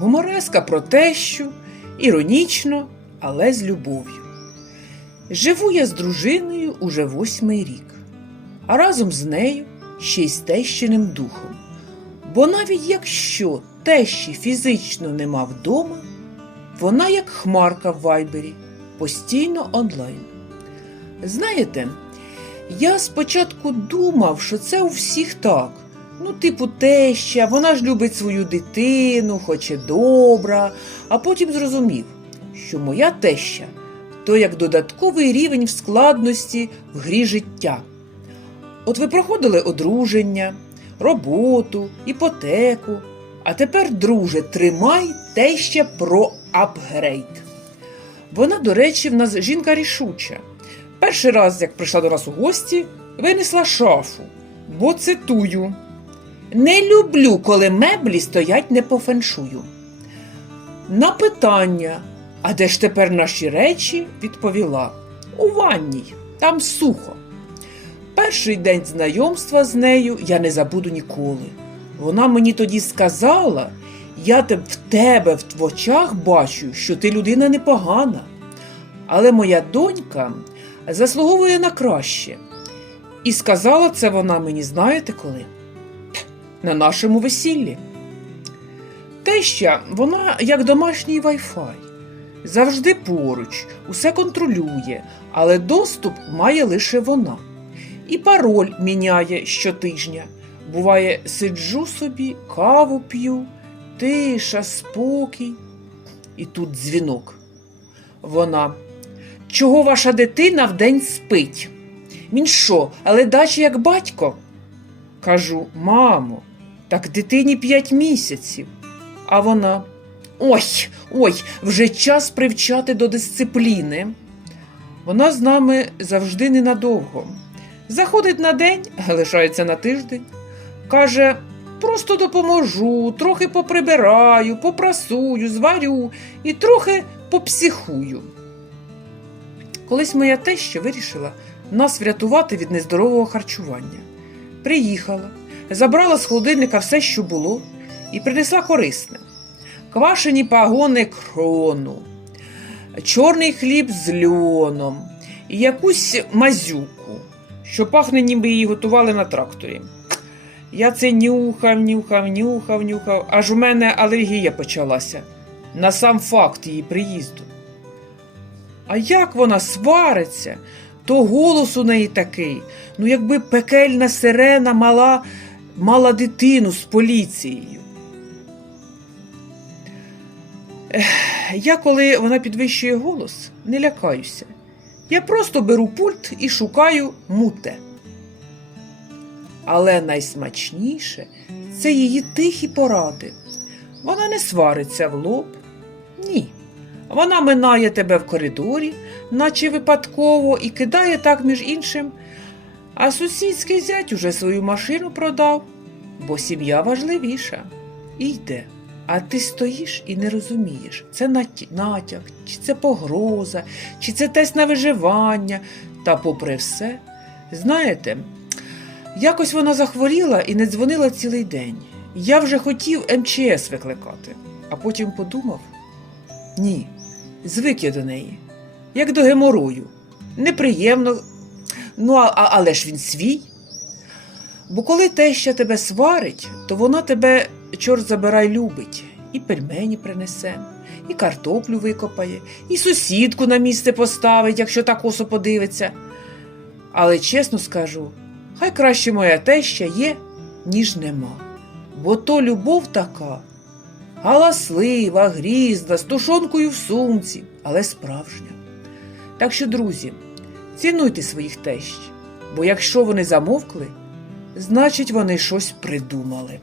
Гумореска про тещу, іронічно, але з любов'ю. Живу я з дружиною уже восьмий рік, а разом з нею ще й з тещиним духом. Бо навіть якщо тещі фізично нема вдома, вона як хмарка в вайбері, постійно онлайн. Знаєте, я спочатку думав, що це у всіх так. Ну, типу, теща, вона ж любить свою дитину, хоче добра, а потім зрозумів, що моя теща то як додатковий рівень в складності в грі життя. От ви проходили одруження, роботу, іпотеку, а тепер, друже, тримай теща про апгрейд. Вона, до речі, в нас жінка рішуча. Перший раз, як прийшла до нас у гості, винесла шафу, бо цитую. Не люблю, коли меблі стоять не по феншую. На питання, а де ж тепер наші речі, відповіла у ванній, там сухо. Перший день знайомства з нею я не забуду ніколи. Вона мені тоді сказала, я те- в тебе в очах бачу, що ти людина непогана. Але моя донька заслуговує на краще. І сказала це вона мені, знаєте коли? На нашому весіллі. Теща, вона як домашній вайфай. Завжди поруч, усе контролює, але доступ має лише вона. І пароль міняє щотижня. Буває, сиджу собі, каву п'ю, тиша, спокій. І тут дзвінок. Вона. Чого ваша дитина вдень спить? Він що, але дачі як батько? Кажу, мамо, так дитині п'ять місяців. А вона. Ой, ой, вже час привчати до дисципліни. Вона з нами завжди ненадовго. Заходить на день, лишається на тиждень. Каже, просто допоможу, трохи поприбираю, попрасую, зварю і трохи попсихую. Колись моя теща вирішила нас врятувати від нездорового харчування. Приїхала, забрала з холодильника все, що було, і принесла корисне: квашені пагони крону, чорний хліб з льоном і якусь мазюку, що пахне, ніби її готували на тракторі. Я це нюхав, нюхав, нюхав, нюхав, аж у мене алергія почалася на сам факт її приїзду. А як вона свариться, то голос у неї такий, ну якби пекельна сирена мала, мала дитину з поліцією. Я, коли вона підвищує голос, не лякаюся. Я просто беру пульт і шукаю муте. Але найсмачніше це її тихі поради. Вона не свариться в лоб. Ні. Вона минає тебе в коридорі, наче випадково, і кидає так між іншим. А сусідський зять уже свою машину продав, бо сім'я важливіша. І йде. А ти стоїш і не розумієш, це натяк, чи це погроза, чи це тест на виживання. Та попри все, знаєте, якось вона захворіла і не дзвонила цілий день. Я вже хотів МЧС викликати, а потім подумав: ні, звик я до неї, як до геморою. Неприємно, ну а, а- але ж він свій. Бо коли теща тебе сварить, то вона тебе, чорт забирай, любить. І пельмені принесе, і картоплю викопає, і сусідку на місце поставить, якщо так косо подивиться. Але чесно скажу, хай краще моя теща є, ніж нема. Бо то любов така, галаслива, грізна, з тушонкою в сумці, але справжня. Так що, друзі, цінуйте своїх тещ, бо якщо вони замовкли, значить вони щось придумали.